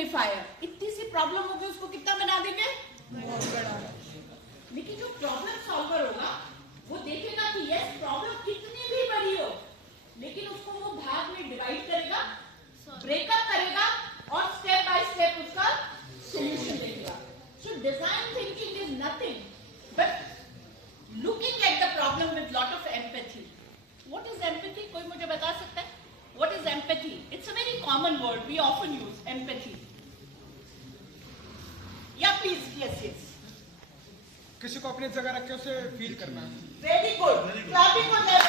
Amplifier, इतनी सी problem होगी उसको कितना बना देंगे, बहुत बड़ा। लेकिन जो प्रॉब्लम सॉल्वर होगा वो देखेगा कि यस प्रॉब्लम कितनी भी बड़ी हो, लेकिन उसको वो भाग में डिवाइड करेगा, ब्रेकअप करेगा और स्टेप बाय स्टेप उसका सॉल्यूशन देखेगा। So design thinking is nothing but looking at the problem with lot of empathy. What is empathy? कोई मुझे बता सकता है? What is empathy? It's a very common word. We often use empathy. Yeah, please. Yes, yes. किसी को अपनी जगह रख के उसे फील करना। Very good. Clapping for that.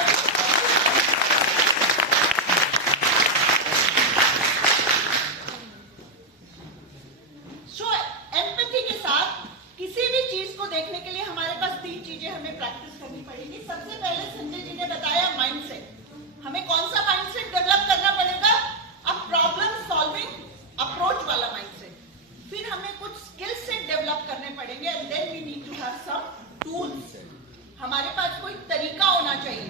So, empathy के साथ किसी भी चीज को देखने के लिए हमारे पास 3 चीजें हमें प्रैक्टिस करनी पड़ेगी। सबसे पहले संजय जी ने बताया माइंडसेट। हमें कौन सा माइंडसेट डेवलप करना पड़ेगा? अब प्रॉब्लम सॉल्विंग अप्रोच वाला माइंडसेट। फिर हमें कुछ स्किल सेट डेवलप करने पड़ेंगे and then we need to have some tools. हमारे पास कोई तरीका होना चाहिए।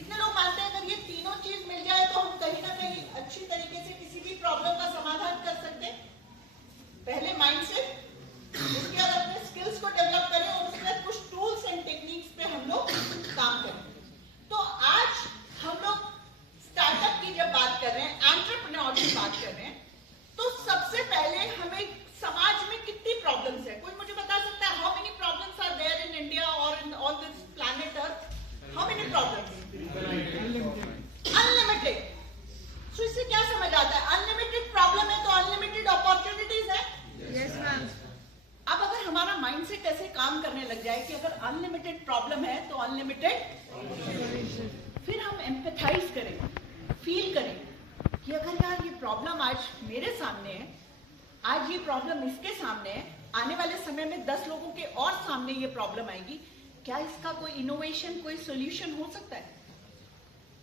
इतने लोग मानते हैं अगर ये तीनों चीज मिल जाए तो हम कहीं ना कहीं अच्छी तरीके से किसी भी प्रॉब्लम का समाधान कर सकते हैं। पहले माइंडसेट, उसके बाद अपने स्किल्स को डेवलप करें और उसके बाद कुछ टूल्स एंड टेक्निक्स पे हम लोग काम करें। तो आज हम लोग स्टार्टअप की जब बात कर रहे हैं, एंटरप्रेन्योर की बात कर रहे हैं, तो सबसे पहले हमें समाज में कितनी प्रॉब्लम्स है? कोई मुझे बता सकता है how many problems are there in India और in all this planet earth? How many problems? Unlimited. सो इससे क्या समझ आता है? अनलिमिटेड प्रॉब्लम है तो अनलिमिटेड अपॉर्चुनिटीज है। Yes ma'am. अब अगर हमारा माइंडसेट ऐसे काम करने लग जाए कि अगर अनलिमिटेड प्रॉब्लम है तो अनलिमिटेड, फिर हम एम्पैथाइज करेंगे, फील करेंगे कि अगर यार ये प्रॉब्लम आज मेरे सामने है, आज ये प्रॉब्लम इसके सामने है, आने वाले समय में 10 लोगों के और सामने ये प्रॉब्लम आएगी, क्या इसका कोई इनोवेशन, कोई सॉल्यूशन हो सकता है?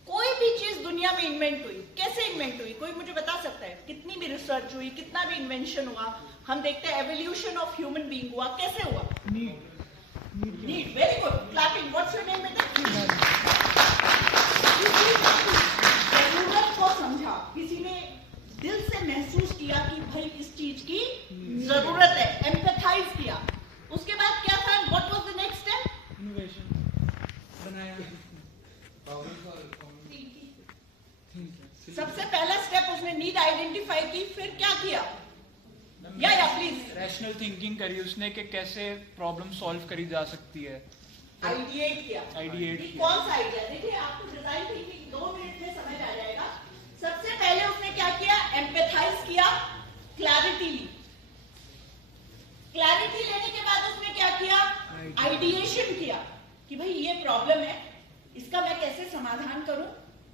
कोई भी चीज दुनिया में इन्वेंट हुई, कैसे इन्वेंट हुई? कोई मुझे बता सकता है? कितनी भी रिसर्च हुई, कितना भी इन्वेंशन हुआ, हम देखते हैं एवोल्यूशन ऑफ ह्यूमन बीइंग हुआ, कैसे हुआ? Need. Very good. Clapping. What's your name बेटा? जरूरत को समझा, किसी ने दिल से महसूस किया कि भाई इस चीज की जरूरत है, एम्पैथाइज किया। उसके बाद क्या था? What was the next step? Innovation बनाया। सबसे पहला स्टेप उसने नीड आइडेंटिफाई की, फिर क्या किया? या प्लीज। रैशनल थिंकिंग करी उसने कि कैसे प्रॉब्लम सॉल्व करी जा सकती है। आइडिएट किया। कौन सा आइडिया? देखिए आपको डिजाइन थिंकिंग 2 मिनट में समझ आ जाएगा। सबसे पहले उसने क्या किया? एम्पैथाइज किया, क्लैरिटी ली। क्लैरिटी लेने के बाद उसने क्या किया? आइडिएशन किया कि भाई ये प्रॉब्लम है, इसका मैं कैसे समाधान करूं,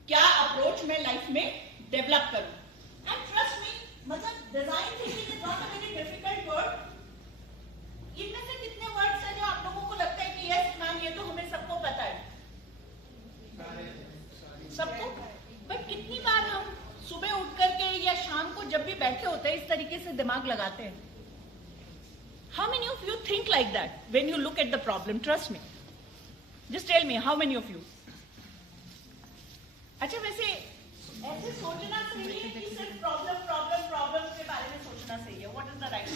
क्या अप्रोच मैं लाइफ में डेवलप करूं। एंड ट्रस्ट मी, मतलब design thinking is not a very difficult word. इनमें से कितने वर्ड्स हैं जो आप लोगों को लगता है कि यस मैम ये तो हमें सबको पता है? सबको। बट कितनी बार हम सुबह उठ करके या शाम को जब भी बैठे होते हैं इस तरीके से दिमाग लगाते हैं? How many of you think like that when you look at the problem? Trust me, just tell me how many of you. अच्छा, वैसे ऐसे सोचना सही है कि सिर्फ प्रॉब्लम प्रॉब्लम प्रॉब्लम के बारे में सोचना सही है? What is the right?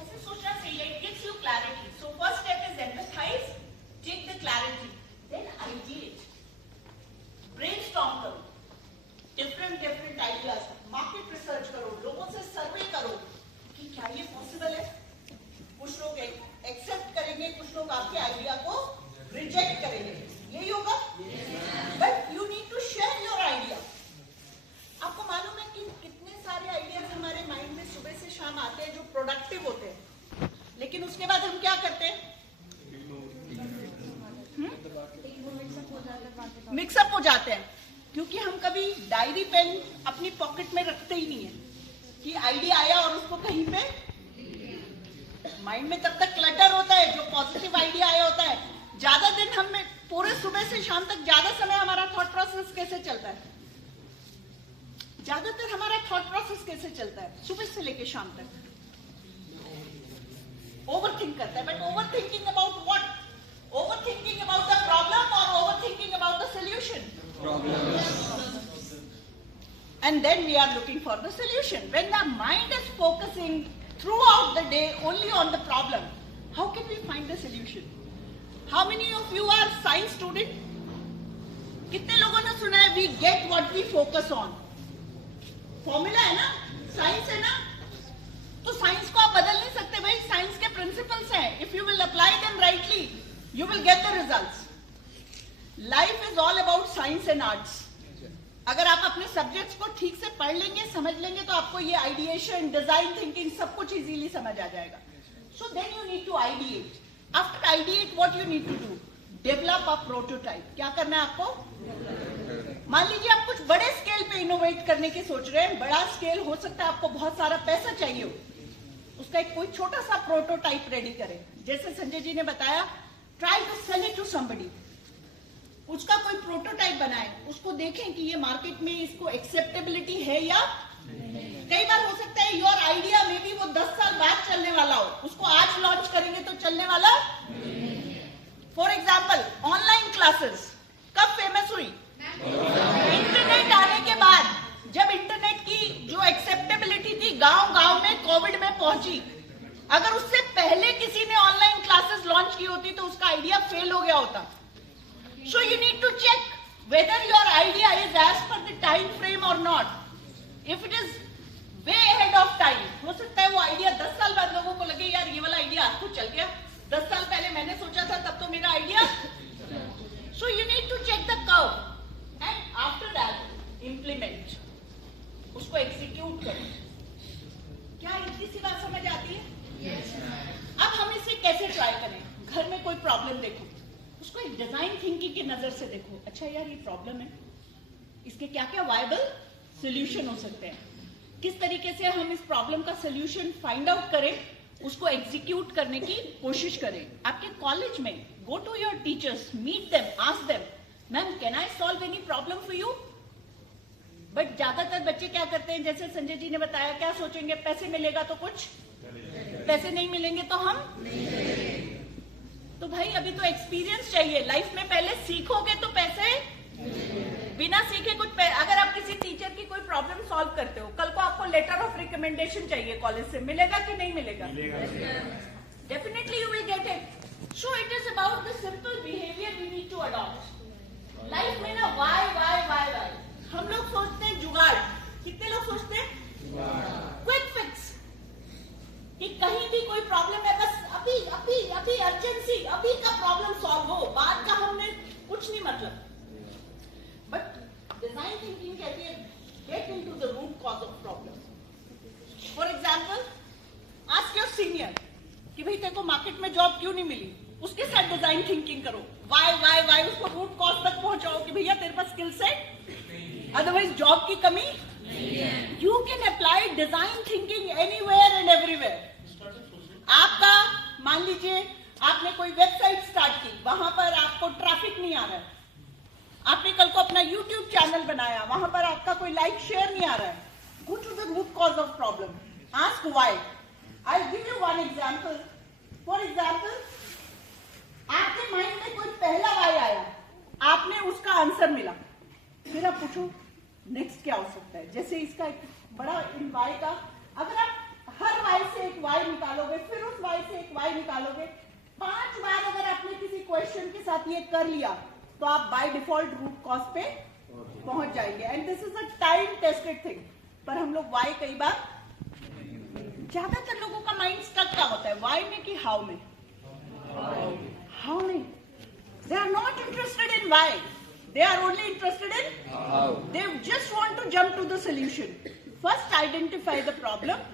ऐसे सोचना सही है, it gives you clarity. So first step is empathize, take the clarity, then ideate, brainstorm करो, डिफरेंट आइडियाज, मार्केट रिसर्च करो, लोगों से सर्वे करो कि क्या ये पॉसिबल है। कुछ लोग एक्सेप्ट करेंगे, कुछ लोग आपके आइडिया को रिजेक्ट करेंगे, यही होगा। But you need to share your idea. आपको मालूम है कि कितने सारे आइडियाज हमारे माइंड में सुबह से शाम आते हैं जो प्रोडक्टिव होते हैं, लेकिन उसके बाद हम क्या करते हैं? मिक्सअप हो जाते हैं, क्योंकि हम कभी डायरी पेन अपनी पॉकेट में रखते ही नहीं है कि आइडिया आया और उसको कहीं पे माइंड में तब तक क्लटर होता है। जो पॉजिटिव आइडिया आया होता है, ज्यादा दिन हम में पूरे सुबह से शाम तक ज्यादा समय हमारा थॉट प्रोसेस कैसे चलता है? ज्यादातर हमारा थॉट प्रोसेस कैसे चलता है? सुबह से लेके शाम तक ओवर थिंक करता है। But over thinking about what? Over thinking about the problem और over thinking about the solution? and then we are looking for the solution. When the mind is focusing throughout the day only on the problem, how can we find the solution? How many of you are science student? कितने लोगों ने सुना है we get what we focus on? Formula है ना, science है ना, तो साइंस को आप बदल नहीं सकते भाई, साइंस के प्रिंसिपल्स हैं. If you will apply them rightly you will get the results. Life is all about science and arts. अगर आप अपने सब्जेक्ट्स को ठीक से पढ़ लेंगे, समझ लेंगे, तो आपको ये आइडिएशन, डिजाइन थिंकिंग सब कुछ इजीली समझ आ जाएगा. So then you need to ideate. After ideate what you need to do? Develop a prototype. क्या करना है आपको? मान लीजिए आप कुछ बड़े स्केल पे इनोवेट करने की सोच रहे हैं. बड़ा स्केल हो सकता है आपको बहुत सारा पैसा चाहिए हो, उसका एक कोई छोटा सा प्रोटोटाइप रेडी करें. जैसे संजय जी ने बताया, try to sell it to somebody. उसका कोई प्रोटोटाइप बनाए, उसको देखें कि ये मार्केट में इसको एक्सेप्टेबिलिटी है या. कई बार हो सकता है योर आइडिया में भी वो 10 साल बाद चलने वाला हो, उसको आज लॉन्च करेंगे तो चलने वाला. फॉर एग्जाम्पल ऑनलाइन क्लासेस कब फेमस हुई? इंटरनेट आने के बाद. जब इंटरनेट की जो एक्सेप्टेबिलिटी थी गांव-गांव में कोविड में पहुंची. अगर उससे पहले किसी ने ऑनलाइन क्लासेस लॉन्च की होती तो उसका आइडिया फेल हो गया होता. So you need to check whether your idea is as per the time frame or not. If it is way ahead of time, हो सकता है वो आइडिया 10 साल बाद लोगों को लगे यार ये वाला आइडिया आज तो चल गया, 10 साल पहले मैंने सोचा था तब तो मेरा idea. So you need to check the curve and after that implement. उसको execute करो. क्या इतनी सी बात समझ आती है? Yes. अब हम इसे कैसे ट्राई करें? घर में कोई प्रॉब्लम देखो, उसको एक डिजाइन थिंकिंग की नजर से देखो. अच्छा यार ये प्रॉब्लम है, इसके क्या क्या वायबल सोल्यूशन हो सकते हैं, किस तरीके से हम इस प्रॉब्लम का सोल्यूशन फाइंड आउट करें, उसको एग्जीक्यूट करने की कोशिश करें. आपके कॉलेज में go to your teachers, meet them, ask them, ma'am can I solve any problem for you. But ज्यादातर बच्चे क्या करते हैं, जैसे संजय जी ने बताया, क्या सोचेंगे, पैसे मिलेगा तो कुछ, पैसे नहीं मिलेंगे तो हम. तो भाई अभी तो एक्सपीरियंस चाहिए लाइफ में. पहले सीखोगे तो पैसे, बिना सीखे कुछ अगर आप किसी टीचर की कोई प्रॉब्लम सॉल्व करते हो, कल को आपको लेटर ऑफ रिकमेंडेशन चाहिए कॉलेज से, मिलेगा कि नहीं मिलेगा? Definitely you will get it. So it is about the simple behaviour we need to adopt. Life में ना वाई वाई वाई वाई, हम लोग सोचते हैं जुगाड़. कितने लोग सोचते हैं क्विक फिक्स, कि कहीं भी कोई प्रॉब्लम है, बस अभी अभी अभी अर्जेंसी, अभी का प्रॉब्लम सॉल्व हो, बाद का हमने कुछ नहीं मतलब. बट डिजाइन थिंकिंग कहती है get into the root cause of problem. For example ask your senior कि भाई तेरे को मार्केट में जॉब क्यों नहीं मिली, उसके साथ डिजाइन थिंकिंग करो. वाई वाई वाई, उसको रूट कॉज तक पहुंचाओ कि भैया तेरे पास स्किल सेट, अदरवाइज जॉब की कमी. You can apply design thinking anywhere and everywhere. आपका मान लीजिए आपने कोई वेबसाइट स्टार्ट की, वहां पर आपको ट्रैफिक नहीं आ रहा है. आपने कल को अपना यूट्यूब चैनल बनाया, वहां पर आपका कोई लाइक शेयर नहीं आ रहा है. Go to the root cause of problem, ask why. I give you one example. For example आपके माइंड में कोई पहला वाई आया, आपने उसका आंसर मिला, फिर आप पूछो नेक्स्ट क्या हो सकता है. जैसे इसका एक बड़ा इन वाई का, अगर आप हर वाई से एक वाई निकालोगे, फिर उस वाई से एक वाई निकालोगे, 5 बार अगर आपने किसी क्वेश्चन के साथ ये कर लिया तो आप बाय डिफॉल्ट रूट कॉज पे पहुंच जाएंगे. And this is a time tested thing. पर हम लोग वाई कई बार, ज्यादातर लोगों का माइंड स्टक क्या होता है, वाई में कि हाउ में. हाउ में they are not interested in why, they are only interested in how. They just want to jump to the solution. First identify the problem,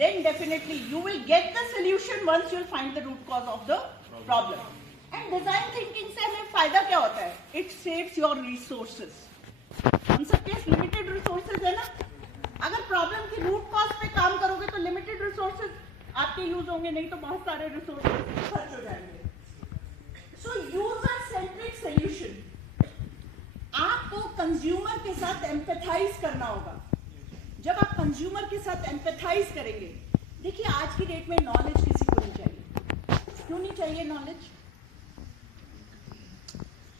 then definitely you will get the solution once you will find the root cause of the problem. And design thinking से हमें फायदा क्या होता है? It saves your resources. हम सबके limited resources है ना. अगर problem की root cause पे काम करोगे तो limited resources आपके use होंगे, नहीं तो बहुत सारे resources खर्च हो जाएंगे. So user centric solution. आपको कंज्यूमर के साथ एम्पैथाइज करना होगा. जब आप कंज्यूमर के साथ एम्पैथाइज करेंगे, देखिए आज की डेट में नॉलेज किसी को नहीं चाहिए. क्यों नहीं चाहिए knowledge?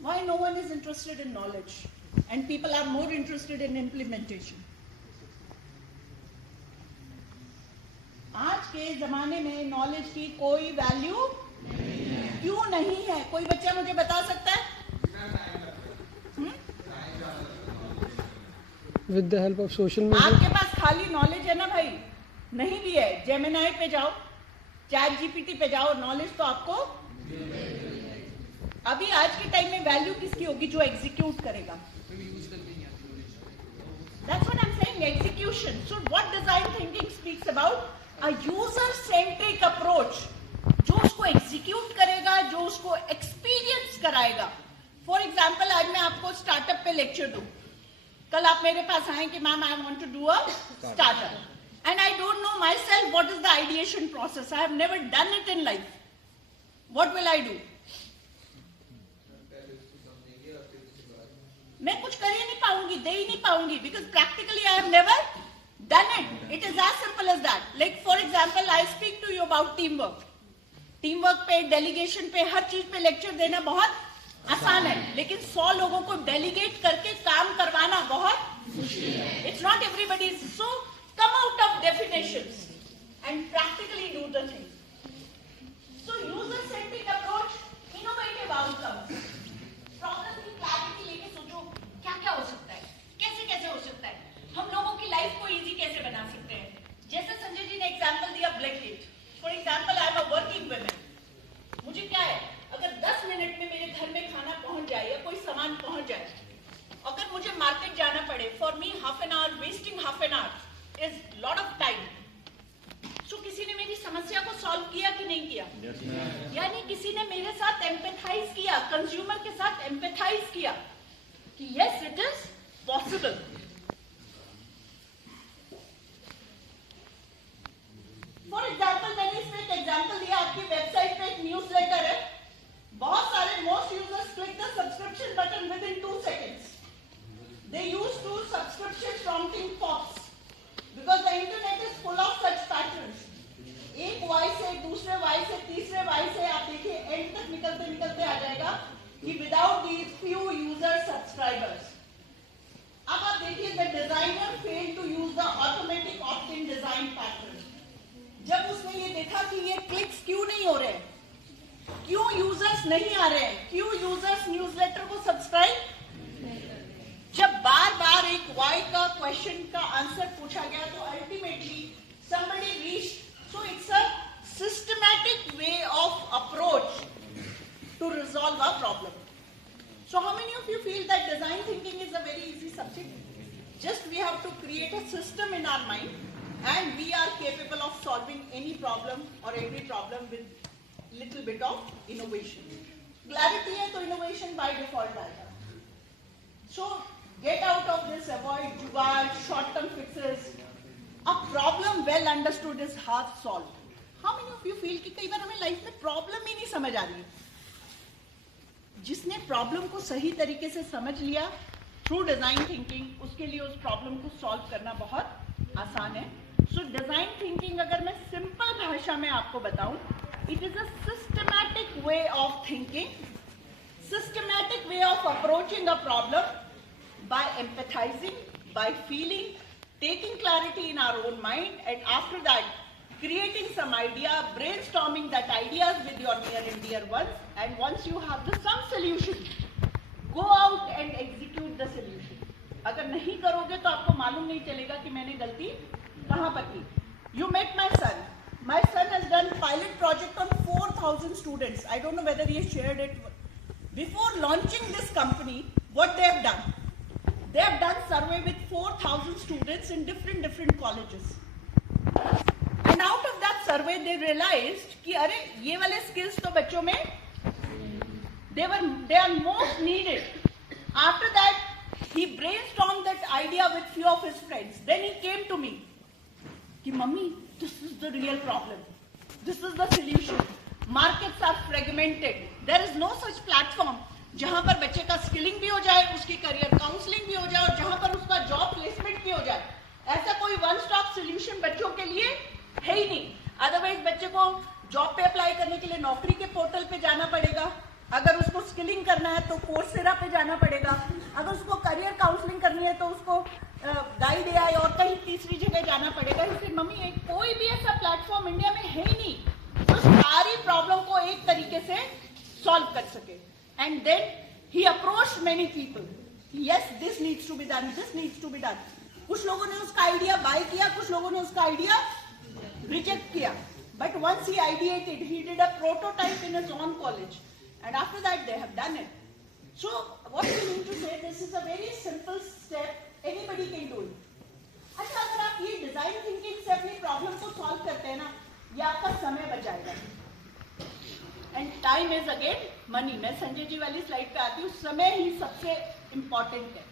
Why no one is interested in knowledge and people are more interested in implementation? के जमाने में नॉलेज की कोई वैल्यू क्यों नहीं है? कोई बच्चा मुझे बता सकता है? With the help of social media. आपके पास खाली नॉलेज है ना भाई? नहीं भी है, जेमिनाई पे जाओ, चैट जीपीटी पे जाओ, नॉलेज तो आपको अभी आज के टाइम में वैल्यू किसकी होगी? जो एग्जीक्यूट करेगा। That's what I'm saying, execution. So what design thinking speaks about? A user-centric approach. जो उसको एग्जीक्यूट करेगा, जो उसको एक्सपीरियंस कराएगा। फॉर एग्जाम्पल, आज मैं आपको स्टार्टअप पे लेक्चर दूं, कल आप मेरे पास आए कि ma'am I want to do a startup and I don't know myself what is the ideation process, I have never done it in life, what will I do? मैं कुछ कर ही नहीं पाऊंगी, दे ही नहीं पाऊंगी, because practically I have never done it. It is as simple as that. Like for example, I speak to you about team work. Team work पे, delegation पे, हर चीज पे लेक्चर देना बहुत आसान है, लेकिन 100 लोगों को डेलीगेट करके काम करवाना बहुत मुश्किल है। It's not everybody. So come out of definitions and practically do the thing. So user centric approach, innovative outcomes, problem की क्लैरिटी लेके सोचो क्या क्या हो सकता है, कैसे कैसे हो सकता है, हम लोगों की लाइफ को इजी कैसे बना सकते हैं। जैसे संजय जी ने एग्जांपल दिया Blinkit. For example, I am a working women. मुझे क्या है, अगर 10 मिनट में मेरे घर में खाना पहुंच जाए या कोई सामान पहुंच जाए, अगर मुझे मार्केट जाना पड़े, for me half an hour, wasting half an hour is lot of time. So किसी ने मेरी समस्या को सॉल्व किया कि नहीं किया? यानी किसी ने मेरे साथ एम्पैथाइज किया, कंज्यूमर के साथ एम्पैथाइज किया कि yes it is possible. For example, मैंने इसमें एक एग्जाम्पल दिया, आपकी वेबसाइट पे एक न्यूज़लेटर है, बहुत सारे most users click the subscription button with in 2 seconds. They use to subscription prompting pops because the internet is full of such patterns. एक Y से दूसरे Y से तीसरे Y से आप देखिए एंड तक निकलते निकलते आ जाएगा कि without these few user subscribers. अब आप देखिए the designer failed to use the automatic opt-in design pattern. जब उसने ये देखा कि ये क्लिक्स क्यों नहीं हो रहे, क्यों यूजर्स नहीं आ रहे हैं, क्यों यूजर्स न्यूज़लेटर को सब्सक्राइब, जब बार बार एक वाई का क्वेश्चन का आंसर पूछा गया, तो ultimately somebody reached. So it's a systematic way of approach to resolve a problem. So how many of you feel that design thinking is a very easy subject? Just we have to create a system in our mind and we are capable of solving any problem or every problem with little bit of innovation. Clarity है तो innovation by default आएगा. So get out of this, avoid जुगाड़, short-term fixes. A problem well understood is half solved. How many of you feel कि कई बार हमें life में problem ही नहीं समझ आ रही है? जिसने प्रॉब्लम को सही तरीके से समझ लिया थ्रू डिजाइन थिंकिंग, उसके लिए उस प्रॉब्लम को सॉल्व करना बहुत आसान है. सो डिजाइन थिंकिंग अगर मैं सिंपल भाषा में आपको बताऊं, it is a systematic way of thinking, systematic way of approaching a problem by empathizing, by feeling, taking clarity in our own mind, and after that creating some idea, brainstorming that ideas with your near and dear ones, and once you have the some solution, go out and execute the solution. अगर नहीं करोगे तो आपको मालूम नहीं चलेगा कि मैंने गलती कहाँ पर की. You met my son. My son has done pilot project on 4,000 students. I don't know whether he has shared it. Before launching this company, what they have done? They have done survey with 4,000 students in different colleges. And out of that survey, they realized कि अरे ये वाले skills तो बच्चों में they are most needed. After that, he brainstormed that idea with few of his friends. Then he came to me कि mummy, this is the real problem. This is the solution. Markets are fragmented. There is no such platform जहां पर बच्चे का skilling भी हो जाए, उसकी career counselling भी हो जाए और जहां पर उसका जॉब प्लेसमेंट भी हो जाए. ऐसा कोई वन स्टॉप सोल्यूशन बच्चों के लिए है ही नहीं. अदरवाइज बच्चे को जॉब पे अप्लाई करने के लिए नौकरी के पोर्टल पे जाना पड़ेगा. अगर उसको स्किलिंग करना है तो कोर्सेरा पे जाना पड़ेगा. अगर उसको करियर काउंसलिंग करनी है तो उसको फ्राइडे आए और कहीं तीसरी जगह जाना पड़ेगा। इसलिए मम्मी एक कोई भी ऐसा प्लेटफॉर्म इंडिया में है ही नहीं जो सारी प्रॉब्लम को एक तरीके से सॉल्व कर सके। And then he approach many people, yes this needs to be done, this needs to be done. कुछ लोगों ने उसका आइडिया बाय किया, कुछ लोगों ने उसका आइडिया रिजेक्ट किया, but once he ideated, he did a prototype in his own college, and after that they have done it. So what we need to say, this is a very simple step, anybody can do it. अच्छा, अगर आप ये design thinking से अपनी problem को solve करते हैं ना, ये आपका समय बचाएगा। And time is again money. मैं संजय जी वाली स्लाइड पे आती हूँ, समय ही सबसे इंपॉर्टेंट है।